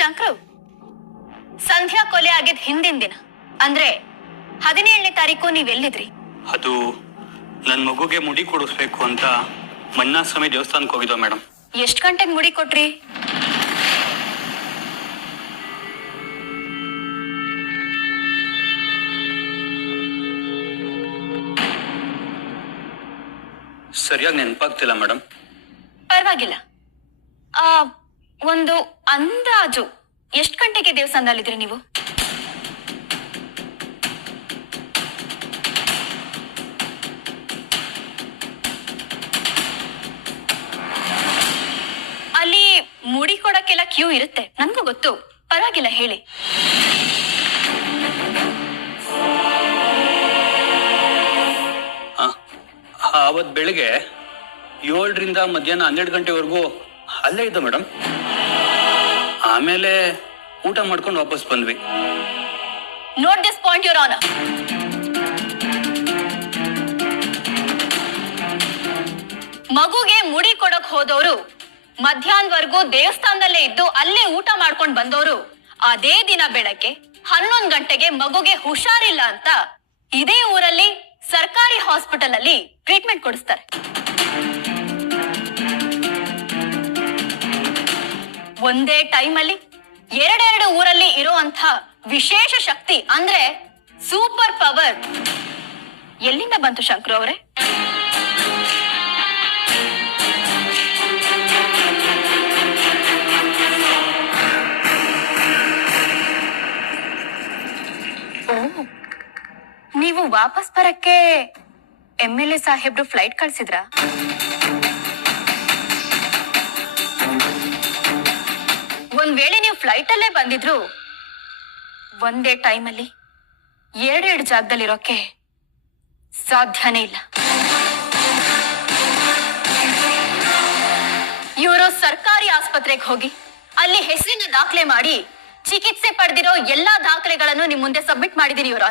ಶಂಕ್ರು ಸಂಧ್ಯಾ ಕೊಲೆ ಆಗಿದ್ ಹಿಂದಿನ ದಿನ. ಅಂದ್ರೆ ಹದಿನೇಳನೇ ತಾರೀಕು ನೀವೆಲ್ಲಿದ್ರಿ? ಅದು ನನ್ ಮಗುಗೆ ಮುಡಿ ಕೊಡಿಸ್ಬೇಕು ಅಂತ ಮನ್ನಾಸ್ವಾಮಿ ದೇವಸ್ಥಾನಕ್ಕೆ ಹೋಗಿದ್ದೋ ಮೇಡಮ್ ಎಷ್ಟು ಗಂಟೆಗೆ ಮುಡಿ ಕೊಟ್ರಿ? ಸರಿಯಾಗಿ ನೆನಪಾಗ್ತಿಲ್ಲ ಮೇಡಮ್ ಪರವಾಗಿಲ್ಲ. ಆ ಒಂದು ಅಂದಾಜು. ಎಷ್ಟ್ ಗಂಟೆಗೆ ದೇವಸ್ಥಾನದಲ್ಲಿದ್ರಿ ನೀವು? ಅಲ್ಲಿ ಮುಡಿ ಕೊಡಕ್ಕೆಲ್ಲ ಕ್ಯೂ ಇರುತ್ತೆ, ನನ್ಗೂ ಗೊತ್ತು. ಪರವಾಗಿಲ್ಲ, ಹೇಳಿ. ಅವತ್ ಬೆಳಿಗ್ಗೆ ಏಳರಿಂದ ಮಧ್ಯಾಹ್ನ ಹನ್ನೆರಡು ಗಂಟೆವರೆಗೂ ಅಲ್ಲೇ ಇದ್ದ ಮೇಡಮ್ ಆಮೇಲೆ ಊಟ ಮಾಡ್ಕೊಂಡು ವಾಪಸ್ ಬಂದ್ವಿ. ನೋಟ್ ದಿಸ್ ಪಾಯಿಂಟ್ ಯುವರ್ ಮಗುಗೆ ಮುಡಿ ಕೊಡಕ್ ಹೋದವರು ಮಧ್ಯಾಹ್ನವರೆಗೂ ದೇವಸ್ಥಾನದಲ್ಲೇ ಇದ್ದು ಅಲ್ಲೇ ಊಟ ಮಾಡ್ಕೊಂಡು ಬಂದವರು ಅದೇ ದಿನ ಬೆಳಗ್ಗೆ ಹನ್ನೊಂದ್ ಗಂಟೆಗೆ ಮಗುಗೆ ಹುಷಾರಿಲ್ಲ ಅಂತ ಇದೇ ಊರಲ್ಲಿ ಸರ್ಕಾರಿ ಹಾಸ್ಪಿಟಲ್ ಅಲ್ಲಿ ಟ್ರೀಟ್ಮೆಂಟ್ ಕೊಡಿಸ್ತಾರೆ. ಒಂದೇ ಟೈಮ್ ಅಲ್ಲಿ ಎರಡೆರಡು ಊರಲ್ಲಿ ಇರುವಂತ ವಿಶೇಷ ಶಕ್ತಿ ಅಂದ್ರೆ ಸೂಪರ್ ಪವರ್ ಎಲ್ಲಿಂದ ಬಂತು ಶಂಕರು ಅವರೇ? ನೀವು ವಾಪಸ್ ಬರಕ್ಕೆ ಎಂ ಎಲ್ ಎ ಸಾಹೇಬ್ರು ಫ್ಲೈಟ್ ಕಳ್ಸಿದ್ರಾ? ಒಂದ್ ವೇಳೆ ನೀವು ಫ್ಲೈಟ್ ಅಲ್ಲೇ ಬಂದಿದ್ರು, ಒಂದೇ ಟೈಮಲ್ಲಿ ಎರಡೆರಡು ಜಾಗದಲ್ಲಿರೋಕೆ ಸಾಧ್ಯನೇ ಇಲ್ಲ. ಇವರು ಸರ್ಕಾರಿ ಆಸ್ಪತ್ರೆಗೆ ಹೋಗಿ ಅಲ್ಲಿ ಹೆಸರಿನ ದಾಖಲೆ ಮಾಡಿ ಚಿಕಿತ್ಸೆ ಪಡೆದಿರೋ ಎಲ್ಲಾ ದಾಖಲೆಗಳನ್ನು ನಿಮ್ ಮುಂದೆ ಸಬ್ಮಿಟ್ ಮಾಡಿದೀನಿ ಇವರ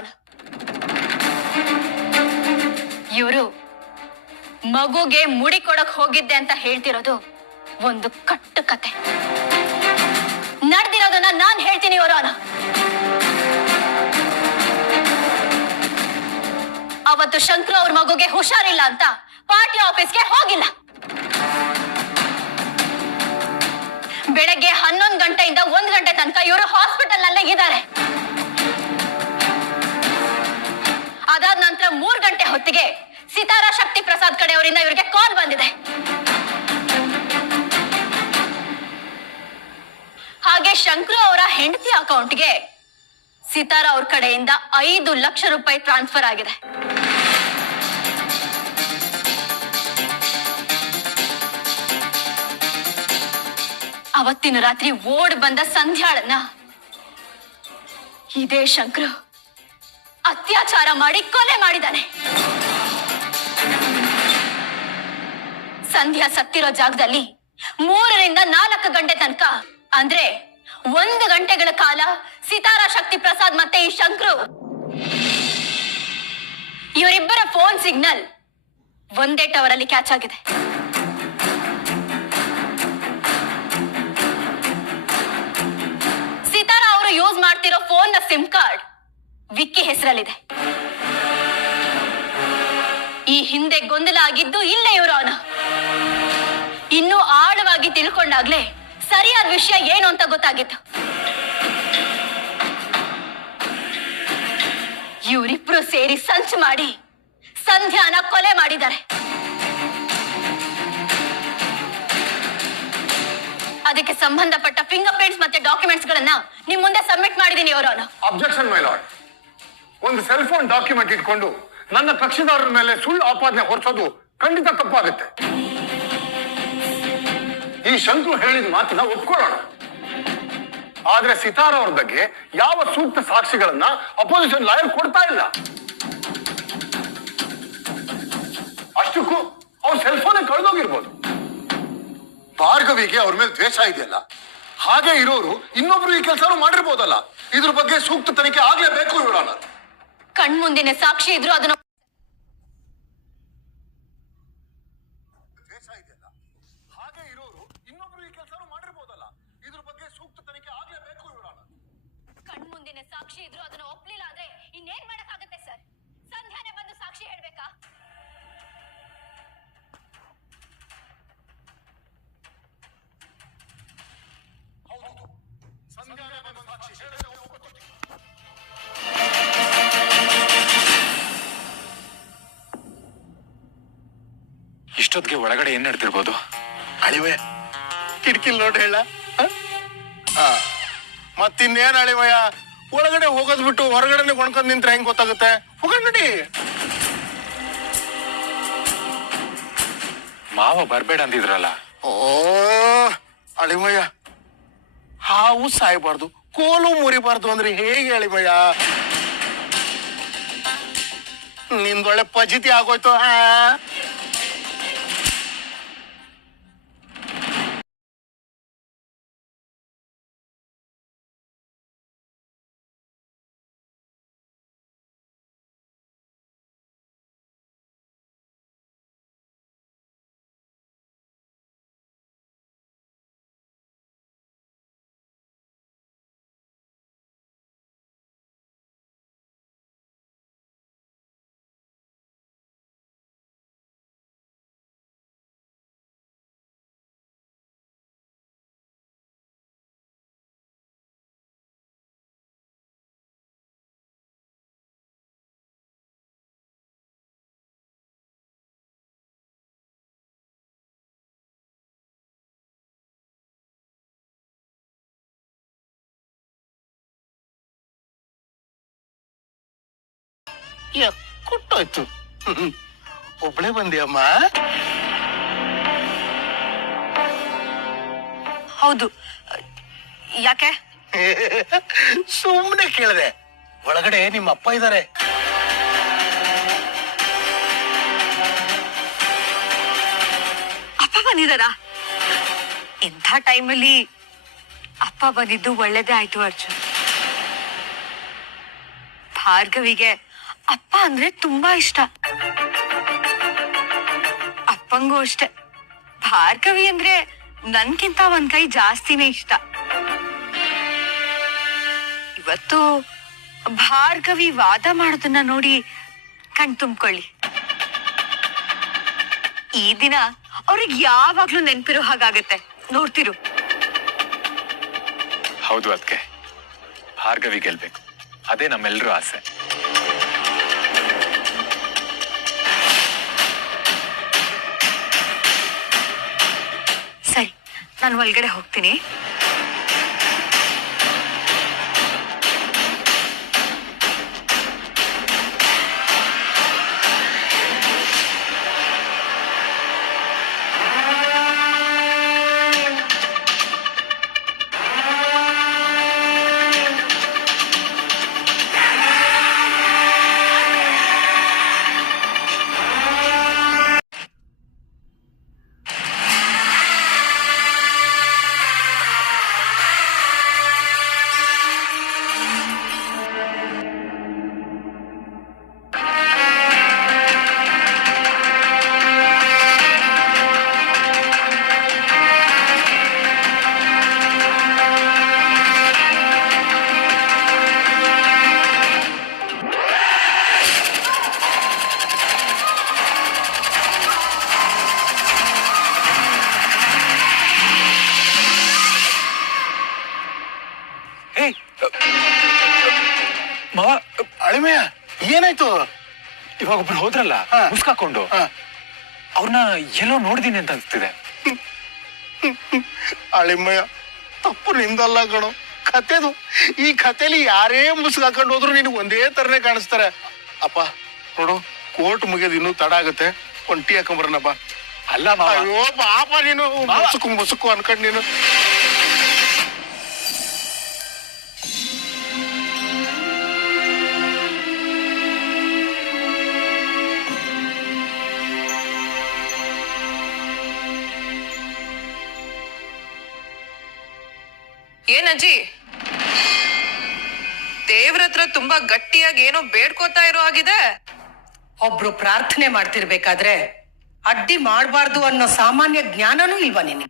ಇವರು ಮಗುಗೆ ಮುಡಿ ಕೊಡಕ್ ಹೋಗಿದ್ದೆ ಅಂತ ಹೇಳ್ತಿರೋದು ಒಂದು ಕಟ್ಟು ಕತೆ. ನಡೆದಿರೋದನ್ನ ನಾನ್ ಹೇಳ್ತೀನಿ ಇವರಾನ ಅವತ್ತು ಶಂಕರು ಅವ್ರ ಮಗುಗೆ ಹುಷಾರಿಲ್ಲ ಅಂತ ಪಾರ್ಟಿ ಆಫೀಸ್ಗೆ ಹೋಗಿಲ್ಲ. ಬೆಳಗ್ಗೆ ಹನ್ನೊಂದು ಗಂಟೆಯಿಂದ ಒಂದ್ ಗಂಟೆ ತನಕ ಇವರು ಹಾಸ್ಪಿಟಲ್ ನಲ್ಲೇ ಇದ್ದಾರೆ. ಅದಾದ ನಂತರ ಮೂರ್ ಗಂಟೆ ಹೊತ್ತಿಗೆ ಸಿತಾರಾ ಶಕ್ತಿ ಪ್ರಸಾದ್ ಕಡೆ ಅವರಿಂದ ಇವರಿಗೆ ಕಾಲ್ ಬಂದಿದೆ. ಹಾಗೆ ಶಂಕರು ಅವರ ಹೆಂಡತಿ ಅಕೌಂಟ್ಗೆ ಸಿತಾರ ಅವ್ರ ಕಡೆಯಿಂದ ಐದು ಲಕ್ಷ ರೂಪಾಯಿ ಟ್ರಾನ್ಸ್ಫರ್ ಆಗಿದೆ. ಅವತ್ತಿನ ರಾತ್ರಿ ಓಡ್ ಬಂದ ಸಂಧ್ಯಾಳನ್ನ ಇದೇ ಶಂಕರು ಅತ್ಯಾಚಾರ ಮಾಡಿ ಕೊಲೆ ಮಾಡಿದ್ದಾನೆ. ಸಂಧ್ಯಾ ಸತ್ತಿರೋ ಜಾಗದಲ್ಲಿ ಮೂರರಿಂದ ನಾಲ್ಕು ಗಂಟೆ ತನಕ, ಅಂದ್ರೆ ಒಂದು ಗಂಟೆಗಳ ಕಾಲ ಸಿತಾರಾ ಶಕ್ತಿ ಪ್ರಸಾದ್ ಮತ್ತೆ ಈ ಶಂಕರು. ಇವರಿಬ್ಬರ ಫೋನ್ ಸಿಗ್ನಲ್ ಒಂದೇ ಟವರ್ ಅಲ್ಲಿ ಕ್ಯಾಚ್ ಆಗಿದೆ. ಸಿತಾರಾ ಅವರು ಯೂಸ್ ಮಾಡ್ತಿರೋ ಫೋನ್ನ ಸಿಮ್ ಕಾರ್ಡ್ ವಿಕ್ಕಿ ಹೆಸರಲ್ಲಿದೆ. ಈ ಹಿಂದೆ ಗೊಂದಲ ಆಗಿದ್ದು ಇಲ್ಲೇ ಇವರು ಅವನ. ಇನ್ನೂ ಆಳವಾಗಿ ತಿಳ್ಕೊಂಡಾಗ್ಲೇ ಸರಿಯಾದ ವಿಷಯ ಏನು ಅಂತ ಗೊತ್ತಾಗಿತ್ತು. ಇವರಿಬ್ರು ಸೇರಿ ಸಂಚು ಮಾಡಿ, ಸಂಧ್ಯಾನ ಕೊಲೆ ಮಾಡಿದ್ದಾರೆ. ಅದಕ್ಕೆ ಸಂಬಂಧಪಟ್ಟ ಫಿಂಗರ್ ಪ್ರಿಂಟ್ಸ್ ಮತ್ತೆ ಡಾಕ್ಯುಮೆಂಟ್ಸ್ ಗಳನ್ನ ನಿಮ್ ಮುಂದೆ ಸಬ್ಮಿಟ್ ಮಾಡಿದೀನಿ ಅವರವನು ಅಬ್ಜೆಕ್ಷನ್ ಮೈ ಲಾರ್ಡ್ ಒಂದು ಸೆಲ್ ಫೋನ್ ಡಾಕ್ಯುಮೆಂಟ್ ಇಟ್ಕೊಂಡು ನನ್ನ ಕಕ್ಷಿದಾರರ ಮೇಲೆ ಸುಳ್ಳು ಆಪಾದನೆ ಹೊರಿಸೋದು ಖಂಡಿತ ತಪ್ಪಾಗುತ್ತೆ. ಈ ಶಂಕು ಹೇಳಿದ ಮಾತನ್ನ ಒಪ್ಕೊಳ್ಳೋಣ. ಆದ್ರೆ ಸಿತಾರ ಅವ್ರ ಬಗ್ಗೆ ಯಾವ ಸೂಕ್ತ ಸಾಕ್ಷಿಗಳನ್ನ ಅಪೋಸಿಷನ್ ಲಾಯರ್ ಕೊಡ್ತಾ ಇಲ್ಲ. ಅಷ್ಟಕ್ಕೂ ಅವ್ರ ಸೆಲ್ಫೋನ್ ಕಳೆದೋಗಿರ್ಬೋದು. ಭಾರ್ಗವಿಗೆ ಅವ್ರ ಮೇಲೆ ದ್ವೇಷ ಇದೆಯಲ್ಲ? ಹಾಗೆ ಇರೋರು ಇನ್ನೊಬ್ರು ಈ ಕೆಲಸ ಮಾಡಿರ್ಬೋದಲ್ಲ? ಇದ್ರ ಬಗ್ಗೆ ಸೂಕ್ತ ತನಿಖೆ ಆಗ್ಲೇಬೇಕು ಇವರನ್ನ. ಕಣ್ಮುಂದಿನ ಸಾಕ್ಷಿ ಇದ್ರು ಅದನ್ನ ಇಷ್ಟೊತ್ತಿಗೆ ಒಳಗಡೆ ಏನ್ ನಡೆದಿರ್ಬೋದು? ಅಳಿವೆ. ಕಿಟಕಿಲ್ ನೋಡಿ ಹೇಳ. ಮತ್ತಿನ್ನೇನ್ ಅಳಿವಯ್ಯ ಒಳಗಡೆ ಹೋಗೋದ್ ಬಿಟ್ಟು ಹೊರಗಡೆ ಕೊಂಡ್ಕೊಂಡ್ ನಿಂತ್ರೆ ಹೆಂಗ್ ಗೊತ್ತಾಗುತ್ತೆ? ಹೋಗೋಣ ನಡಿ. ಮಾವ ಬರ್ಬೇಡ ಅಂದಿದ್ರಲ್ಲ. ಓ ಅಳಿವಯ್ಯ ಹಾವು ಸಾಯ್ಬಾರ್ದು ಕೋಲು ಮುರಿಬಾರ್ದು ಅಂದ್ರೆ ಹೇಗೆ ಅಳಿಮಯ್ಯ ನಿಂದೊಳ್ಳೆ ಪಜಿತಿ ಆಗೋಯ್ತು ಆ ಕುಟ್ಟೋಯ್ತು ಒಬ್ಳೆ ಬಂದಿಯಮ್ಮ? ಹೌದು. ಯಾಕೆ? ಸುಮ್ನೆ ಕೇಳಿದೆ. ಒಳಗಡೆ ನಿಮ್ಮ ಅಪ್ಪ ಇದಾರೆ. ಅಪ್ಪ ಬಂದಿದಾರ ಇಂಥ ಟೈಮಲ್ಲಿ ಅಪ್ಪ ಬಂದಿದ್ದು ಒಳ್ಳೇದೇ ಆಯ್ತು ಅರ್ಜುನ್. ಭಾರ್ಗವಿಗೆ ಅಪ್ಪ ಅಂದ್ರೆ ತುಂಬಾ ಇಷ್ಟ. ಅಪ್ಪಂಗೂ ಅಷ್ಟೆ. ಭಾರ್ಗವಿ ಅಂದ್ರೆ ನನ್ಗಿಂತ ಒಂದ್ ಕೈ ಜಾಸ್ತಿನೇ ಇಷ್ಟ. ಇವತ್ತು ಭಾರ್ಗವಿ ವಾದ ಮಾಡೋದನ್ನ ನೋಡಿ ಕಣ್ ತುಂಬ್ಕೊಳ್ಳಿ. ಈ ದಿನ ಅವ್ರಿಗೆ ಯಾವಾಗ್ಲೂ ನೆನ್ಪಿರೋ ಹಾಗಾಗತ್ತೆ. ನೋಡ್ತಿರು. ಹೌದು ಅದಕ್ಕೆ ಭಾರ್ಗವಿ ಗೆಲ್ಬೇಕು. ಅದೇ ನಮ್ಮೆಲ್ಲರೂ ಆಸೆ. ನಾನು ಒಳಗಡೆ ಹೋಗ್ತೀನಿ. ಇವಾಗ ಒಬ್ರು ಹೋದ್ರಲ್ಲ. ಮುಸ್ಕಾಕೊಂಡು. ಅವ್ರನ್ನ ಎಲ್ಲೋ ನೋಡಿದೀನಿ ಅಂತ ಅನ್ಸ್ತಿದೆ. ಅಳಿಮಯ್ಯ ತಪ್ಪು ನಿಂದಲ್ಲ ಕಣೋ. ಕತೆದು ಈ ಕತೆಲಿ ಯಾರೇ ಮುಸ್ಕಾಕೊಂಡು ಹೋದ್ರು ನಿನಗೆ ಒಂದೇ ತರನೇ ಕಾಣಿಸ್ತಾರೆ. ಅಪ್ಪ ನೋಡು ಕೋರ್ಟ್ ಮುಗಿಯೋದು ಇನ್ನೂ ತಡ ಆಗುತ್ತೆ. ಒಂದು ಟೀ ಹಾಕೊಂಬರನ ಬಾ. ಅಲ್ಲ ಅಯ್ಯೋ ಪಾಪ ನೀನು ಮುಸುಕು ಮುಸುಕು ಅನ್ಕೊಂಡು ನೀನು. ಏನಜ್ಜಿ ದೇವ್ರ ಹತ್ರ ತುಂಬಾ ಗಟ್ಟಿಯಾಗಿ ಏನೋ ಬೇಡ್ಕೋತಾ ಇರೋ ಆಗಿದೆ ಒಬ್ರು ಪ್ರಾರ್ಥನೆ ಮಾಡ್ತಿರ್ಬೇಕಾದ್ರೆ ಅಡ್ಡಿ ಮಾಡಬಾರ್ದು ಅನ್ನೋ ಸಾಮಾನ್ಯ ಜ್ಞಾನನೂ ಇಲ್ವಾ ನಿನಗೆ?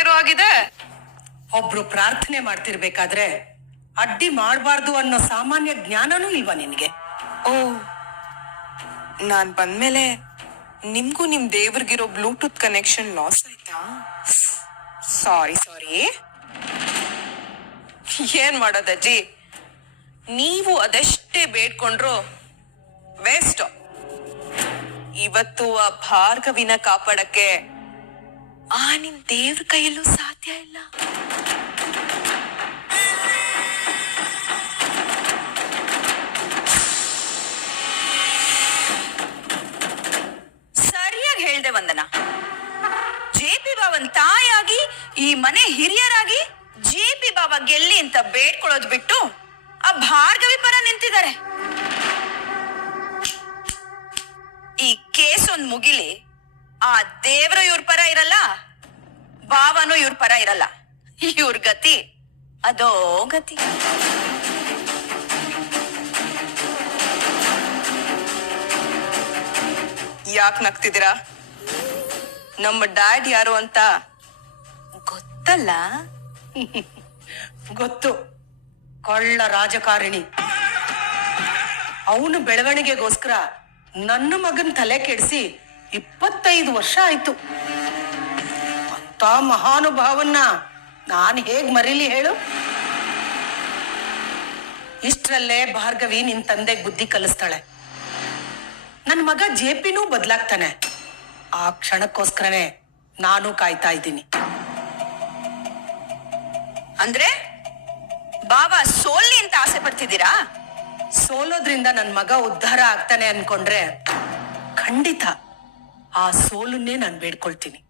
ಇರೋ ಹಾಗಿದೆ. ಒಬ್ರು ಪ್ರಾರ್ಥನೆ ಮಾಡ್ತಿರ್ಬೇಕಾದ್ರೆ ಅಡ್ಡಿ ಮಾಡಬಾರ್ದು ಅನ್ನೋ ಸಾಮಾನ್ಯ ಜ್ಞಾನನೂ ಇಲ್ವಾ ನಿನ್ಗೆ? ಓ ನಾನ್ ಬಂದ್ಮೇಲೆ ನಿಮ್ಗೂ ನಿಮ್ ದೇವ್ರಿಗಿರೋ ಬ್ಲೂಟೂತ್ ಕನೆಕ್ಷನ್ ಲಾಸ್ ಆಯ್ತಾ? ಸಾರಿ ಸಾರಿ ಏನ್ ಮಾಡೋದಜ್ಜಿ ನೀವು ಅದೆಷ್ಟೇ ಬೇಡ್ಕೊಂಡ್ರು ವೇಸ್ಟ್ ಇವತ್ತು ಆ ಭಾರ್ಗವಿನ ಕಾಪಾಡಕ್ಕೆ ಆ ನಿಮ್ ದೇವ್ರ ಕೈಯಲ್ಲೂ ಸಾಧ್ಯ ಇಲ್ಲ. ಸರಿಯಾಗಿ ಹೇಳ್ದೆ ವಂದನಾ. ಜೆ ಪಿ ಬಾವನ್ ತಾಯಾಗಿ ಈ ಮನೆ ಹಿರಿಯರಾಗಿ ಜಿ ಪಿ ಬಾಬಾ ಗೆಲ್ಲಿ ಅಂತ ಬೇಡ್ಕೊಳ್ಳೋದು ಬಿಟ್ಟು ಆ ಭಾರ್ಗವಿ ಪರ ನಿಂತಿದ್ದಾರೆ. ಈ ಕೇಸ್ ಒಂದ್ ಮುಗಿಲಿ, ಆ ದೇವ್ರು ಇವ್ರ ಪರ ಇರಲ್ಲ, ಬಾವನು ಇವ್ರ ಪರ ಇರಲ್ಲ. ಇವ್ರ ಗತಿ, ಅದೋ ಗತಿ. ಯಾಕೆ ನಗ್ತಿದ್ದೀರಾ? ನಮ್ಮ ಡ್ಯಾಡ್ ಯಾರು ಅಂತ ಗೊತ್ತಲ್ಲ? ಗೊತ್ತು. ಕಳ್ಳ ರಾಜಕಾರಣಿ. ಅವನು ಬೆಳವಣಿಗೆಗೋಸ್ಕರ ನನ್ನ ಮಗನ್ ತಲೆ ಕೆಡಿಸಿ ಇಪ್ಪತ್ತೈದು ವರ್ಷ ಆಯ್ತು. ಅಂತ ಮಹಾನುಭಾವನ್ನ ನಾನ್ ಹೇಗ್ ಮರೀಲಿ ಹೇಳು? ಇಷ್ಟರಲ್ಲೇ ಭಾರ್ಗವಿ ನಿನ್ ತಂದೆ ಬುದ್ಧಿ ಕಲಿಸ್ತಾಳೆ. ನನ್ ಮಗ ಜೆಪಿನೂ ಬದ್ಲಾಗ್ತಾನೆ. ಆ ಕ್ಷಣಕ್ಕೋಸ್ಕರನೇ ನಾನು ಕಾಯ್ತಾ ಇದ್ದೀನಿ. ಅಂದ್ರೆ ಬಾಬಾ ಸೋಲ್ಲಿ ಅಂತ ಆಸೆ ಪಡ್ತಿದ್ದೀರಾ? ಸೋಲೋದ್ರಿಂದ ನನ್ ಮಗ ಉದ್ಧಾರ ಆಗ್ತಾನೆ ಅನ್ಕೊಂಡ್ರೆ ಖಂಡಿತ ಆ ಸೋಲನ್ನೇ ನಾನು ಬೇಡ್ಕೊಳ್ತೀನಿ.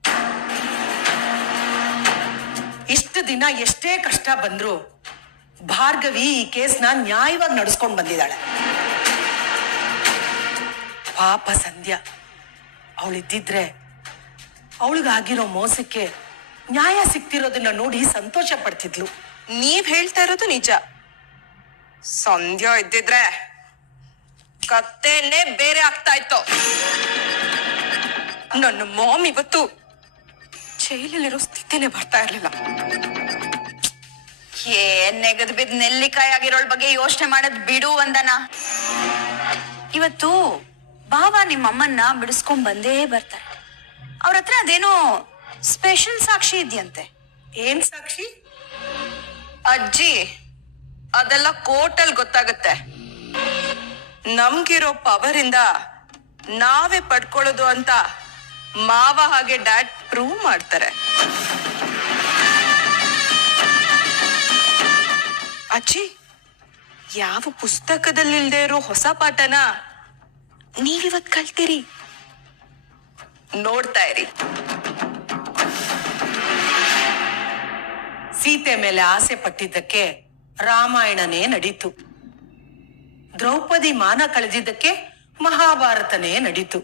ಇಷ್ಟು ದಿನ ಎಷ್ಟೇ ಕಷ್ಟ ಬಂದ್ರು ಭಾರ್ಗವಿ ಈ ಕೇಸ್ನ ನ್ಯಾಯವಾಗಿ ನಡೆಸ್ಕೊಂಡ್ ಬಂದಿದ್ದಾಳೆ. ಪಾಪ ಸಂಧ್ಯಾ, ಅವಳಿದ್ದಿದ್ರೆ ಅವಳಿಗಾಗಿರೋ ಮೋಸಕ್ಕೆ ನ್ಯಾಯ ಸಿಕ್ತಿರೋದನ್ನ ನೋಡಿ ಸಂತೋಷ ಪಡ್ತಿದ್ಲು. ನೀವ್ ಹೇಳ್ತಾ ಇರೋದು ನಿಜ. ಸಂಧ್ಯಾ ಇದ್ದಿದ್ರೆ ಕತ್ತೆನೇ ಬೇರೆ ಆಗ್ತಾ ಇತ್ತು. ನನ್ನ ಮಾಮ್ ಇವತ್ತು ಜೈಲಲ್ಲಿರೋ ಸ್ಥಿತಿನೇ ಬರ್ತಾ ಇರ್ಲಿಲ್ಲ. ಏನ್ ನೆಗದ್ ಬಿದ್ ನೆಲ್ಲಿಕಾಯಿ ಆಗಿರೋಳ್ ಬಗ್ಗೆ ಯೋಚನೆ ಮಾಡದ್ ಬಿಡು ಒಂದನ ಇವತ್ತು ಬಾಬಾ ನಿಮ್ಮಮ್ಮನ್ನ ಬಿಡಿಸ್ಕೊಂಡ್ ಬಂದೇ ಬರ್ತಾರೆ. ಅವ್ರ ಹತ್ರ ಅದೇನೋ ಸ್ಪೆಷಲ್ ಸಾಕ್ಷಿ ಇದೆಯಂತೆ. ಏನ್ ಸಾಕ್ಷಿ? ಅಜ್ಜಿ ಅದೆಲ್ಲ ಕೋರ್ಟಲ್ಲಿ ಗೊತ್ತಾಗುತ್ತೆ. ನಮ್ಗಿರೋ ಪವರ್ ಇಂದ ನಾವೇ ಪಡ್ಕೊಳ್ಳೋದು ಅಂತ ಮಾವ ಹಾಗೆ ಡ್ಯಾಡ್ ಪ್ರೂವ್ ಮಾಡ್ತಾರೆ. ಅಜ್ಜಿ ಯಾವ ಪುಸ್ತಕದಲ್ಲಿ ಇಲ್ದೇ ಇರೋ ಹೊಸ ಪಾಠನ ನೀವಿವತ್ ಕಲ್ತೀರಿ? ನೋಡ್ತಾ ಇರಿ. ಸೀತೆ ಮೇಲೆ ಆಸೆ ಪಟ್ಟಿದ್ದಕ್ಕೆ ರಾಮಾಯಣನೇ ನಡೀತು. ದ್ರೌಪದಿ ಮಾನ ಕಳೆದಿದ್ದಕ್ಕೆ ಮಹಾಭಾರತನೇ ನಡೀತು.